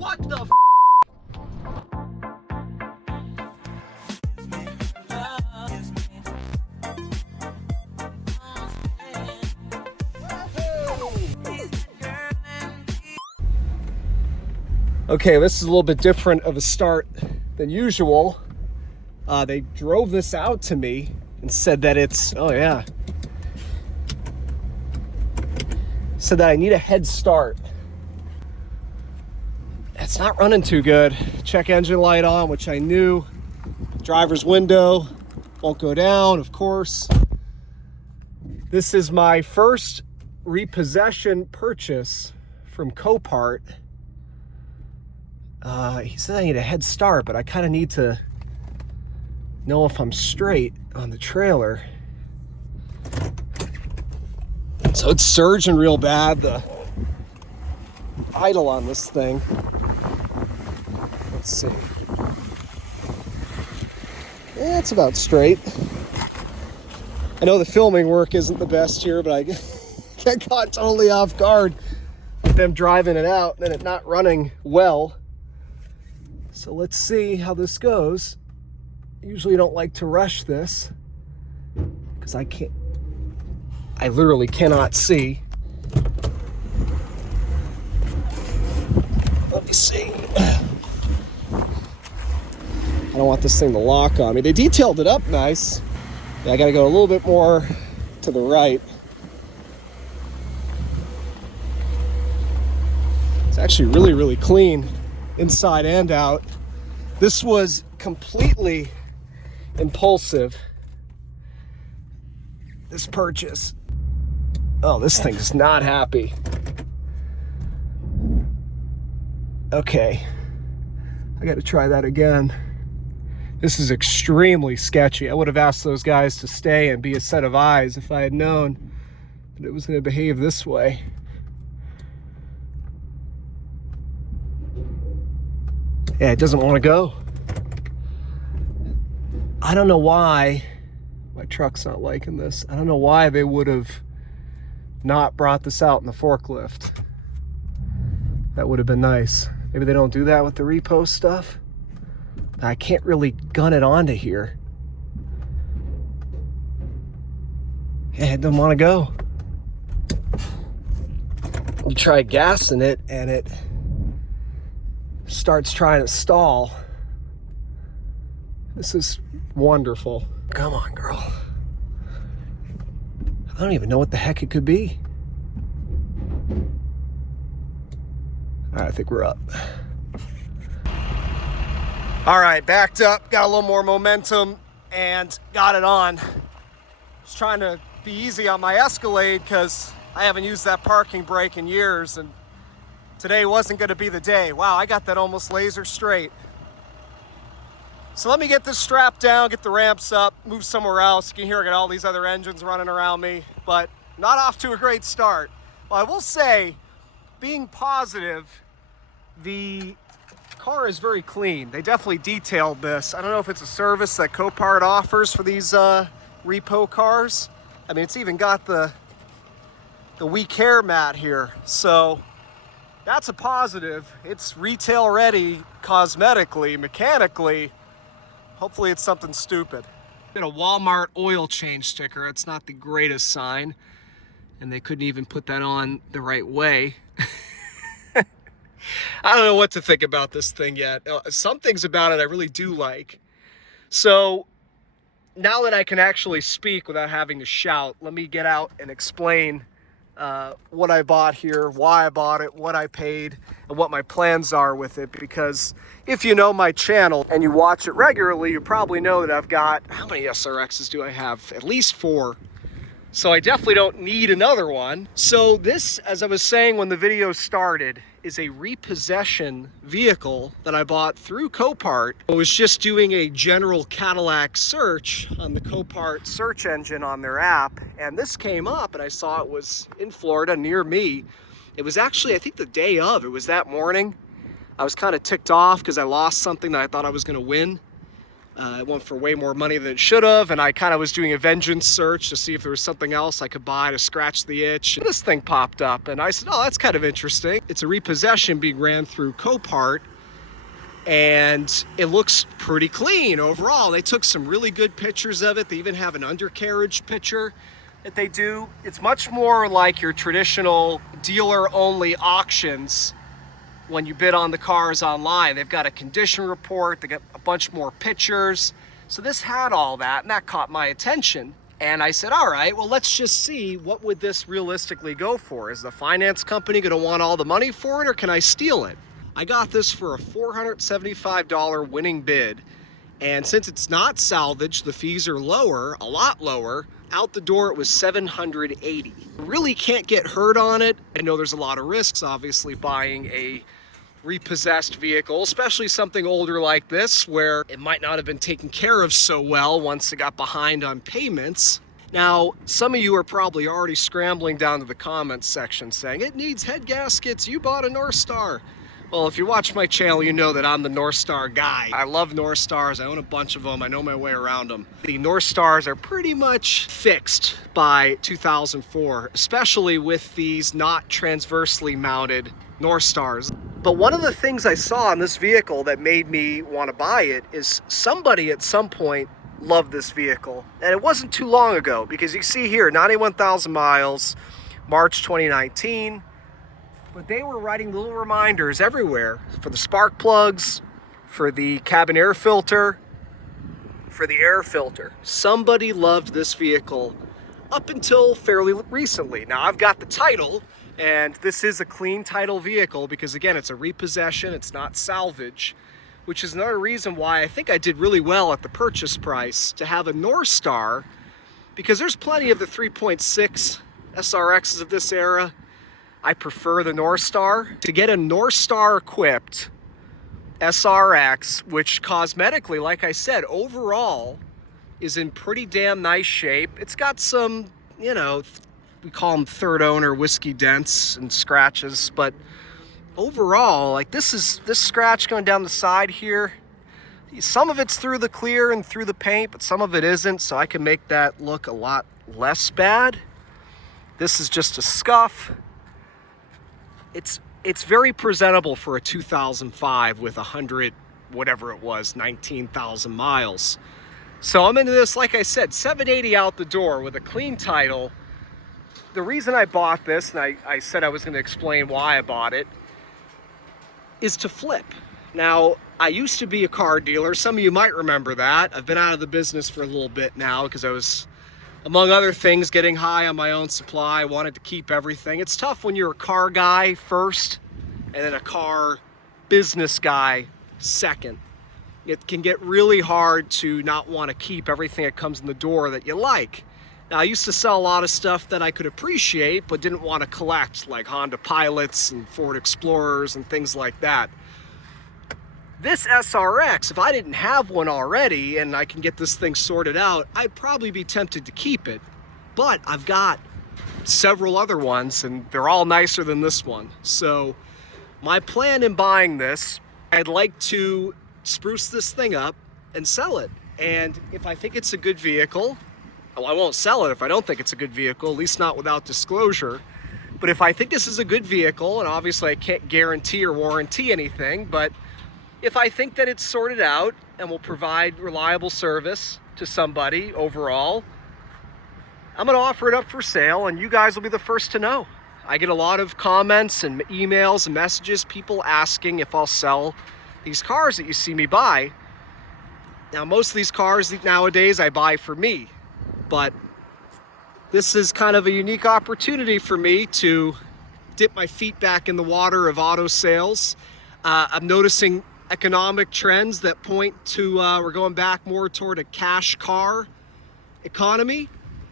What the f? Okay, this is a little bit different of a start than usual. They drove this out to me and said that it's, oh yeah, said that I need a head start. It's not running too good. Check engine light on, which I knew. Driver's window won't go down, of course. This is my first repossession purchase from Copart. He said I need a head start, but I kind of need to know if I'm straight on the trailer. So it's surging real bad, the idle on this thing. Let's see. Yeah, it's about straight. I know the filming work isn't the best here, but I got caught totally off guard with them driving it out and it not running well. So let's see how this goes. Usually don't like to rush this because I literally cannot see. Let me see. I don't want this thing to lock on me. They detailed it up nice. Yeah, I gotta go a little bit more to the right. It's actually really, really clean inside and out. This was completely impulsive, this purchase. Oh, this thing is not happy. Okay, I got to try that again. This is extremely sketchy. I would have asked those guys to stay and be a set of eyes if I had known that it was going to behave this way. Yeah, it doesn't want to go. I don't know why my truck's not liking this. I don't know why they would have not brought this out in the forklift. That would have been nice. Maybe they don't do that with the repo stuff. I can't really gun it onto here. Yeah, it doesn't want to go. You try gassing it and it starts trying to stall. This is wonderful. Come on, girl. I don't even know what the heck it could be. All right, I think we're up. All right, backed up, got a little more momentum and got it on. Just trying to be easy on my Escalade because I haven't used that parking brake in years and today wasn't going to be the day. Wow, I got that almost laser straight. So let me get this strap down, get the ramps up, move somewhere else. You can hear I got all these other engines running around me, but not off to a great start. Well, I will say, being positive, the car is very clean. They definitely detailed this. I don't know if it's a service that Copart offers for these repo cars. I mean, it's even got the We Care mat here. So that's a positive. It's retail ready cosmetically, mechanically. Hopefully it's something stupid. Got a Walmart oil change sticker. It's not the greatest sign. And they couldn't even put that on the right way. I don't know what to think about this thing yet. Some things about it I really do like. So now that I can actually speak without having to shout, let me get out and explain what I bought here, why I bought it, what I paid, and what my plans are with it. Because if you know my channel and you watch it regularly, you probably know that I've got, how many SRXs do I have? At least 4. So I definitely don't need another one. So this, as I was saying when the video started, is a repossession vehicle that I bought through Copart. I was just doing a general Cadillac search on the Copart search engine on their app, and this came up and I saw it was in Florida near me. It was actually, I think the day of, it was that morning. I was kind of ticked off because I lost something that I thought I was gonna win. It went for way more money than it should have, and I kind of was doing a vengeance search to see if there was something else I could buy to scratch the itch. And this thing popped up, and I said, oh, that's kind of interesting. It's a repossession being ran through Copart, and it looks pretty clean overall. They took some really good pictures of it. They even have an undercarriage picture that they do. It's much more like your traditional dealer-only auctions when you bid on the cars online. They've got a condition report, they got a bunch more pictures. So this had all that, and that caught my attention. And I said, all right, well, let's just see, what would this realistically go for? Is the finance company gonna want all the money for it, or can I steal it? I got this for a $475 winning bid. And since it's not salvage, the fees are lower, a lot lower. Out the door, it was $780. Really can't get hurt on it. I know there's a lot of risks, obviously, buying a repossessed vehicle, especially something older like this, where it might not have been taken care of so well once it got behind on payments. Now, some of you are probably already scrambling down to the comments section saying, it needs head gaskets, you bought a North Star. Well, if you watch my channel, you know that I'm the North Star guy. I love North Stars. I own a bunch of them. I know my way around them. The North Stars are pretty much fixed by 2004, especially with these not transversely mounted North Stars. But one of the things I saw in this vehicle that made me want to buy it is somebody at some point loved this vehicle. And it wasn't too long ago, because you see here, 91,000 miles, March 2019. But they were writing little reminders everywhere for the spark plugs, for the cabin air filter, for the air filter. Somebody loved this vehicle up until fairly recently. Now, I've got the title, and this is a clean title vehicle because, again, it's a repossession, it's not salvage, which is another reason why I think I did really well at the purchase price to have a North Star, because there's plenty of the 3.6 SRXs of this era. I prefer the North Star. To get a North Star equipped SRX, which cosmetically, like I said, overall is in pretty damn nice shape. It's got some, you know, we call them third owner whiskey dents and scratches, but overall, like this scratch going down the side here, some of it's through the clear and through the paint, but some of it isn't, so I can make that look a lot less bad. This is just a scuff. It's very presentable for a 2005 with 100, whatever it was, 19,000 miles. So I'm into this, like I said, 780 out the door with a clean title. The reason I bought this, and I said I was going to explain why I bought it, is to flip. Now, I used to be a car dealer. Some of you might remember that. I've been out of the business for a little bit now because I was, among other things, getting high on my own supply. I wanted to keep everything. It's tough when you're a car guy first and then a car business guy second. It can get really hard to not want to keep everything that comes in the door that you like. Now, I used to sell a lot of stuff that I could appreciate but didn't want to collect, like Honda Pilots and Ford Explorers and things like that. This SRX, if I didn't have one already and I can get this thing sorted out, I'd probably be tempted to keep it. But I've got several other ones and they're all nicer than this one. So my plan in buying this, I'd like to spruce this thing up and sell it. And if I think it's a good vehicle, well, I won't sell it if I don't think it's a good vehicle, at least not without disclosure. But if I think this is a good vehicle, and obviously I can't guarantee or warranty anything, but if I think that it's sorted out and will provide reliable service to somebody overall, I'm going to offer it up for sale, and you guys will be the first to know. I get a lot of comments and emails and messages, people asking if I'll sell these cars that you see me buy. Now, most of these cars nowadays I buy for me, but this is kind of a unique opportunity for me to dip my feet back in the water of auto sales. I'm noticing economic trends that point to we're going back more toward a cash car economy.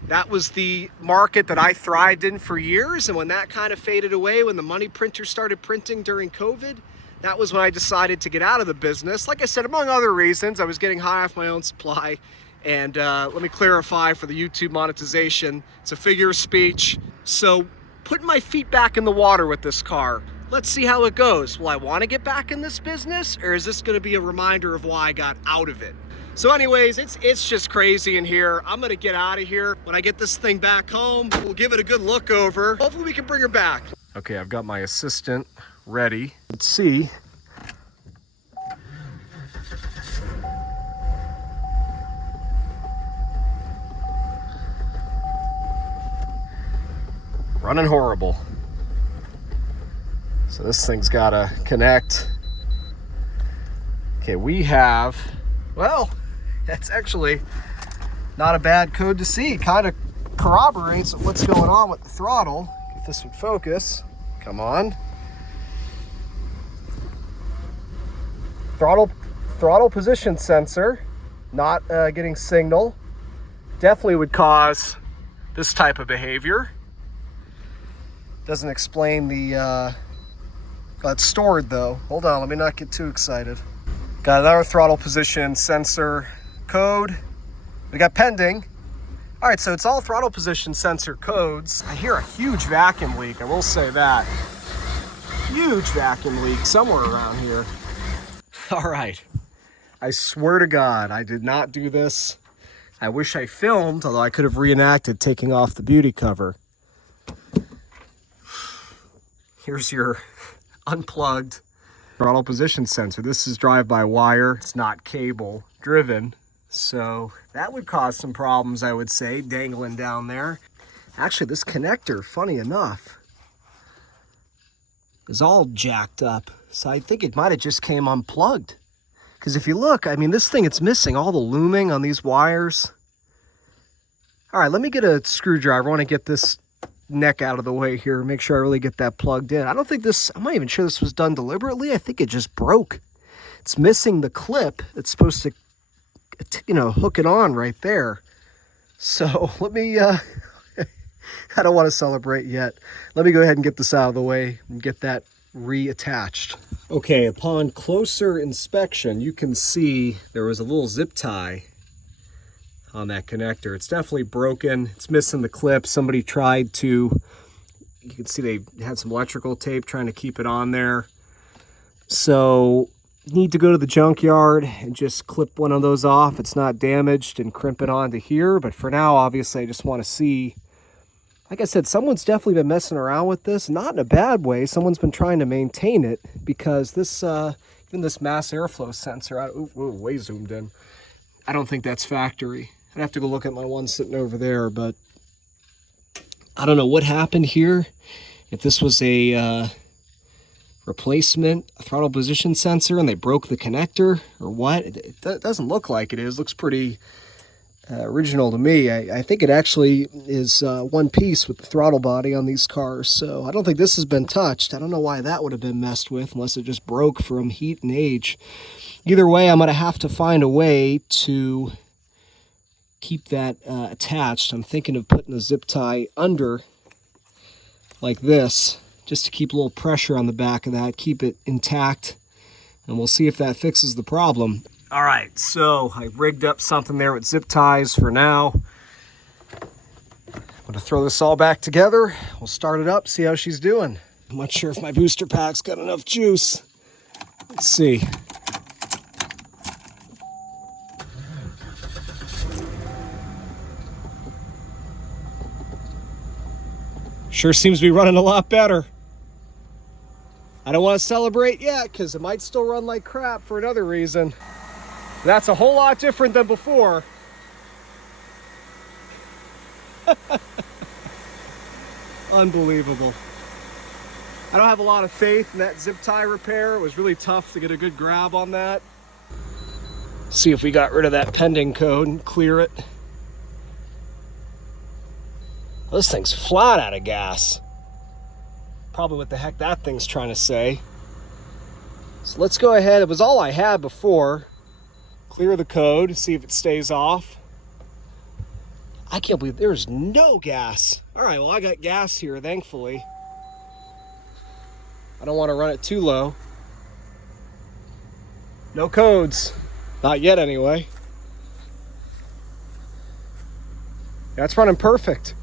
That was the market that I thrived in for years, and when that kind of faded away, when the money printers started printing during COVID, that was when I decided to get out of the business. Like I said, among other reasons, I was getting high off my own supply. And let me clarify for the YouTube monetization, it's a figure of speech. So putting my feet back in the water with this car, let's see how it goes. Will I want to get back in this business, or is this going to be a reminder of why I got out of it? So anyways, it's just crazy in here. I'm gonna get out of here. When I get this thing back home, we'll give it a good look over. Hopefully we can bring her back. Okay, I've got my assistant ready. Let's see. Running horrible. So this thing's gotta connect. Okay, we have, well, that's actually not a bad code to see. Kind of corroborates what's going on with the throttle. If this would focus, come on. Throttle position sensor, not getting signal. Definitely would cause this type of behavior. Doesn't explain the, it's stored though. Hold on, let me not get too excited. Got another throttle position sensor code. We got pending. All right, so it's all throttle position sensor codes. I hear a huge vacuum leak, I will say that. Huge vacuum leak somewhere around here. All right, I swear to God, I did not do this. I wish I filmed, although I could have reenacted taking off the beauty cover. Here's your unplugged throttle position sensor. This is drive-by-wire. It's not cable driven. So that would cause some problems, I would say, dangling down there. Actually, this connector, funny enough, is all jacked up. So I think it might have just came unplugged. Because if you look, I mean, this thing, it's missing all the looming on these wires. All right, let me get a screwdriver. I want to get this neck out of the way here, make sure I really get that plugged in. I don't think this, I'm not even sure this was done deliberately. I think it just broke. It's missing the clip. It's supposed to, you know, hook it on right there. So let me, I don't want to celebrate yet. Let me go ahead and get this out of the way and get that reattached. Okay, upon closer inspection, you can see there was a little zip tie on that connector. It's definitely broken. It's missing the clip. Somebody tried to, you can see they had some electrical tape trying to keep it on there. So you need to go to the junkyard and just clip one of those off. It's not damaged, and crimp it onto here. But for now, obviously, I just want to see, like I said, someone's definitely been messing around with this, not in a bad way. Someone's been trying to maintain it, because this, even this mass airflow sensor, way zoomed in. I don't think that's factory. I'd have to go look at my one sitting over there, but I don't know what happened here. If this was a replacement throttle position sensor and they broke the connector or what, it doesn't look like it is. It looks pretty original to me. I think it actually is one piece with the throttle body on these cars, so I don't think this has been touched. I don't know why that would have been messed with, unless it just broke from heat and age. Either way, I'm going to have to find a way to keep that attached. I'm thinking of putting a zip tie under like this, just to keep a little pressure on the back of that, keep it intact, and we'll see if that fixes the problem. All right, so I rigged up something there with zip ties for now. I'm gonna throw this all back together. We'll start it up, see how she's doing. I'm not sure if my booster pack's got enough juice. Let's see. Sure seems to be running a lot better. I don't want to celebrate yet, because it might still run like crap for another reason. That's a whole lot different than before. Unbelievable. I don't have a lot of faith in that zip tie repair. It was really tough to get a good grab on that. See if we got rid of that pending code and clear it. This thing's flat out of gas. Probably what the heck that thing's trying to say. So let's go ahead. It was all I had before. Clear the code, see if it stays off. I can't believe there's no gas. All right, well, I got gas here, thankfully. I don't want to run it too low. No codes. Not yet, anyway. That's running perfect.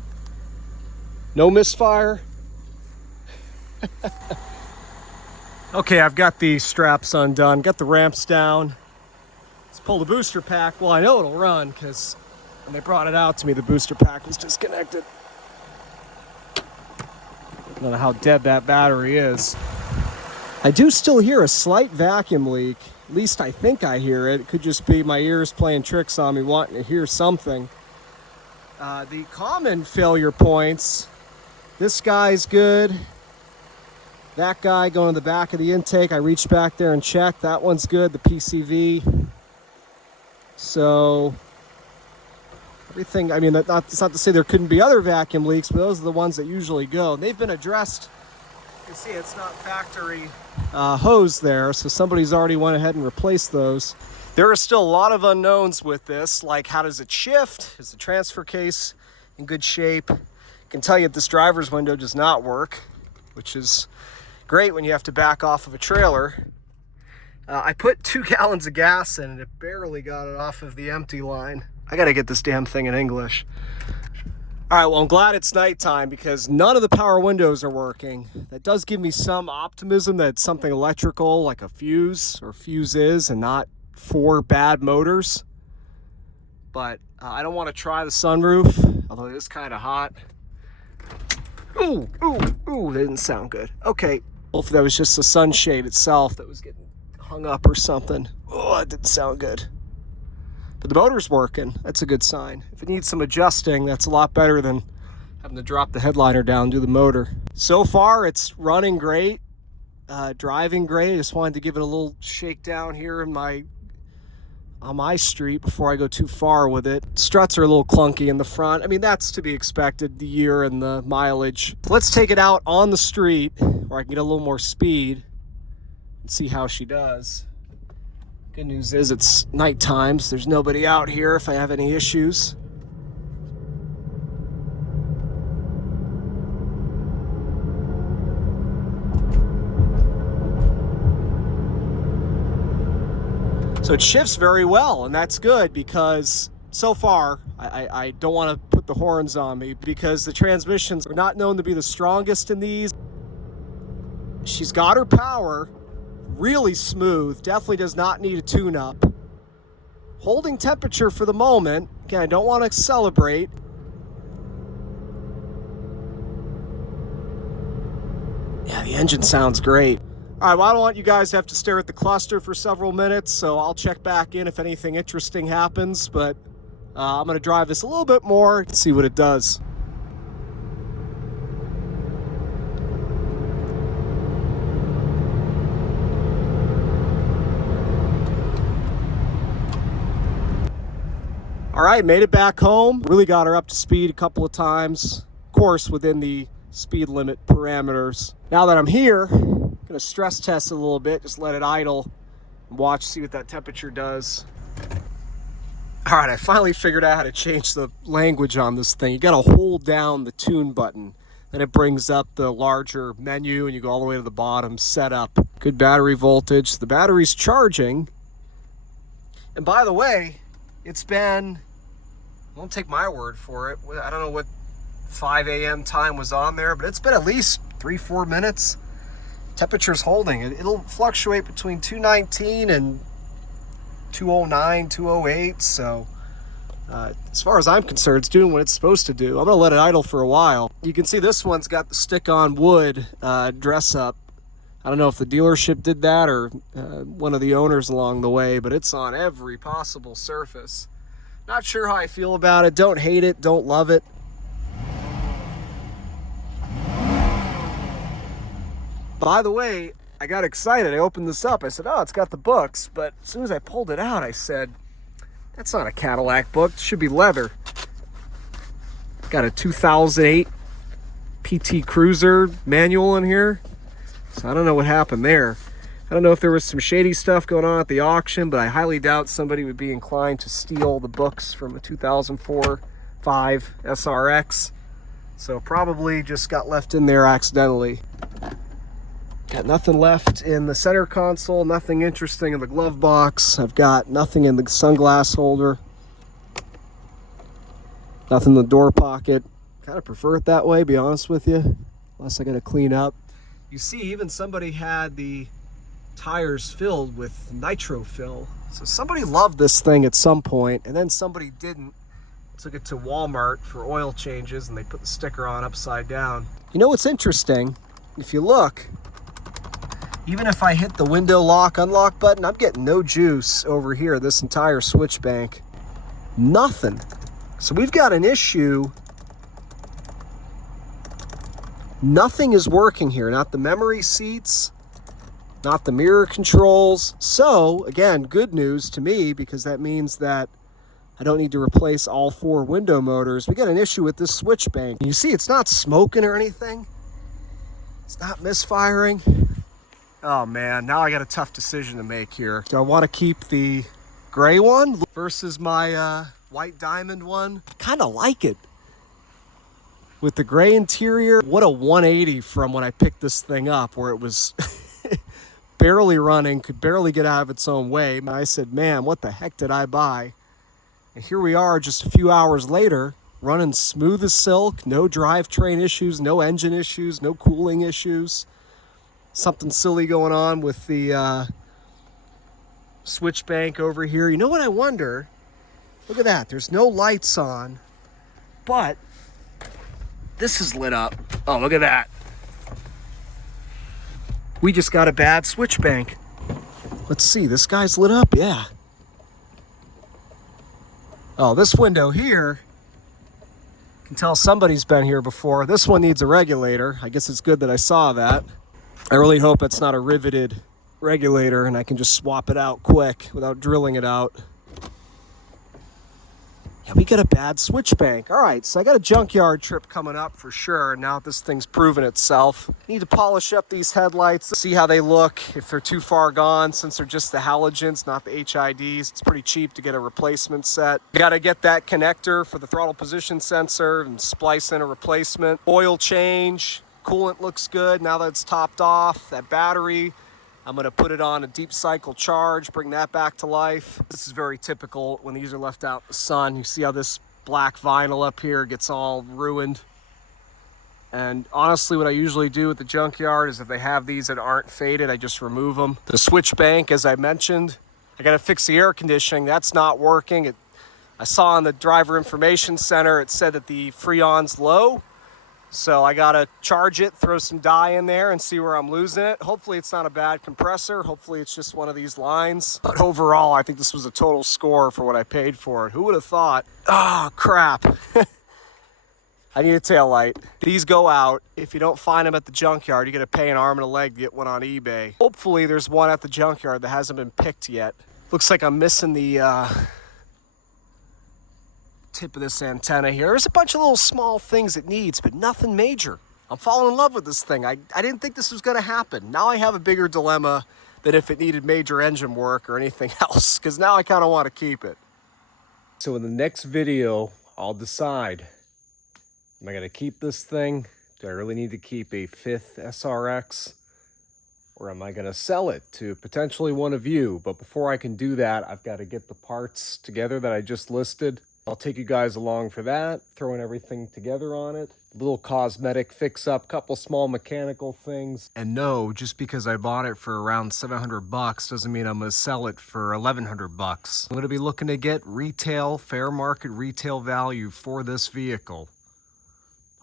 No misfire. Okay, I've got the straps undone, got the ramps down. Let's pull the booster pack. Well, I know it'll run because when they brought it out to me, the booster pack was disconnected. I don't know how dead that battery is. I do still hear a slight vacuum leak. At least I think I hear it. It could just be my ears playing tricks on me, wanting to hear something. The common failure points, this guy's good. That guy going to the back of the intake, I reached back there and checked. That one's good, the PCV. So everything, I mean, it's not to say there couldn't be other vacuum leaks, but those are the ones that usually go. They've been addressed. You can see it's not factory hose there, so somebody's already went ahead and replaced those. There are still a lot of unknowns with this, like how does it shift? Is the transfer case in good shape? I can tell you that this driver's window does not work, which is great when you have to back off of a trailer. I put 2 gallons of gas in and it barely got it off of the empty line. I gotta get this damn thing in English. All right, well, I'm glad it's nighttime because none of the power windows are working. That does give me some optimism that it's something electrical, like a fuse or fuses, and not 4 bad motors. But I don't want to try the sunroof, although it is kind of hot. Ooh, that didn't sound good. Okay, hopefully that was just the sunshade itself that was getting hung up or something. Oh, it didn't sound good. But the motor's working. That's a good sign. If it needs some adjusting, that's a lot better than having to drop the headliner down and do the motor. So far, it's running great, driving great. I just wanted to give it a little shakedown here on my street before I go too far with it. Struts are a little clunky in the front. I mean, that's to be expected, the year and the mileage. Let's take it out on the street where I can get a little more speed and see how she does. Good news is it's nighttime, so there's nobody out here if I have any issues. So it shifts very well, and that's good because so far, I don't want to put the horns on me because the transmissions are not known to be the strongest in these. She's got her power. Really smooth, definitely does not need a tune-up. Holding temperature for the moment. Again, I don't want to celebrate. Yeah, the engine sounds great. All right, well, I don't want you guys to have to stare at the cluster for several minutes, so I'll check back in if anything interesting happens, but I'm going to drive this a little bit more and see what it does. All right, made it back home. Really got her up to speed a couple of times. Of course, within the speed limit parameters. Now that I'm here, I'm gonna stress test it a little bit, just let it idle and watch, see what that temperature does. All right, I finally figured out how to change the language on this thing. You gotta hold down the tune button. Then it brings up the larger menu and you go all the way to the bottom, setup. Good battery voltage. The battery's charging. And by the way, it's been, don't take my word for it, I don't know what 5 a.m. time was on there, but it's been at least 3-4 minutes. Temperature's holding. It'll fluctuate between 219 and 209, 208, so as far as I'm concerned, it's doing what it's supposed to do. I'm gonna let it idle for a while. You can see this one's got the stick-on wood dress up. I don't know if the dealership did that or one of the owners along the way, but it's on every possible surface. Not sure how I feel about it. Don't hate it, don't love it. By the way, I got excited. I opened this up. I said, oh, it's got the books. But as soon as I pulled it out, I said, that's not a Cadillac book. It should be leather. Got a 2008 PT Cruiser manual in here. So I don't know what happened there. I don't know if there was some shady stuff going on at the auction, but I highly doubt somebody would be inclined to steal the books from a 2004-5 SRX. So probably just got left in there accidentally. Got nothing left in the center console, nothing interesting in the glove box. I've got nothing in the sunglass holder. Nothing in the door pocket. Kind of prefer it that way, be honest with you. Unless I got to clean up. You see, even somebody had the tires filled with nitro fill. So somebody loved this thing at some point, and then somebody didn't. Took it to Walmart for oil changes, and they put the sticker on upside down. You know what's interesting? If you look, even if I hit the window lock, unlock button, I'm getting no juice over here, this entire switch bank. Nothing. So we've got an issue. Nothing is working here. Not the memory seats, not the mirror controls. So again, good news to me, because that means that I don't need to replace all 4 window motors. We got an issue with this switch bank. You see, it's not smoking or anything. It's not misfiring. Oh man, now I got a tough decision to make here. Do I want to keep the gray one versus my white diamond one? I kind of like it. With the gray interior, what a 180 from when I picked this thing up, where it was barely running, could barely get out of its own way. And I said, man, what the heck did I buy? And here we are just a few hours later, running smooth as silk, no drivetrain issues, no engine issues, no cooling issues. Something silly going on with the switch bank over here. You know what I wonder? Look at that, there's no lights on, but this is lit up. Oh, look at that. We just got a bad switch bank. Let's see, this guy's lit up, yeah. Oh, this window here, you can tell somebody's been here before. This one needs a regulator. I guess it's good that I saw that. I really hope it's not a riveted regulator and I can just swap it out quick without drilling it out. Yeah, we got a bad switch bank. All right, so I got a junkyard trip coming up for sure. Now this thing's proven itself. Need to polish up these headlights, see how they look, if they're too far gone, since they're just the halogens, not the HIDs. It's pretty cheap to get a replacement set. Got to get that connector for the throttle position sensor and splice in a replacement. Oil change, coolant looks good now that it's topped off. That battery, I'm gonna put it on a deep cycle charge, bring that back to life. This is very typical when these are left out in the sun. You see how this black vinyl up here gets all ruined. And honestly, what I usually do at the junkyard is if they have these that aren't faded, I just remove them. The switch bank, as I mentioned, I gotta fix the air conditioning. That's not working. I saw on the driver information center, it said that the Freon's low. So I gotta charge it, throw some dye in there and see where I'm losing it. Hopefully it's not a bad compressor. Hopefully it's just one of these lines. But overall, I think this was a total score for what I paid for it. Who would have thought? Oh, crap. I need a taillight. These go out. If you don't find them at the junkyard, you gotta pay an arm and a leg to get one on eBay. Hopefully there's one at the junkyard that hasn't been picked yet. Looks like I'm missing the tip of this antenna here. There's a bunch of little small things it needs, but nothing major. I'm falling in love with this thing. I didn't think this was gonna happen. Now I have a bigger dilemma than if it needed major engine work or anything else, because now I kind of want to keep it. So in the next video, I'll decide, am I gonna keep this thing? Do I really need to keep a 5th SRX? Or am I gonna sell it to potentially one of you? But before I can do that, I've got to get the parts together that I just listed. I'll take you guys along for that, throwing everything together on it. A little cosmetic fix-up, couple small mechanical things. And no, just because I bought it for around 700 bucks doesn't mean I'm gonna sell it for 1,100 bucks. I'm gonna be looking to get retail, fair market retail value for this vehicle.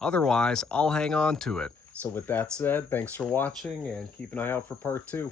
Otherwise, I'll hang on to it. So with that said, thanks for watching and keep an eye out for part 2.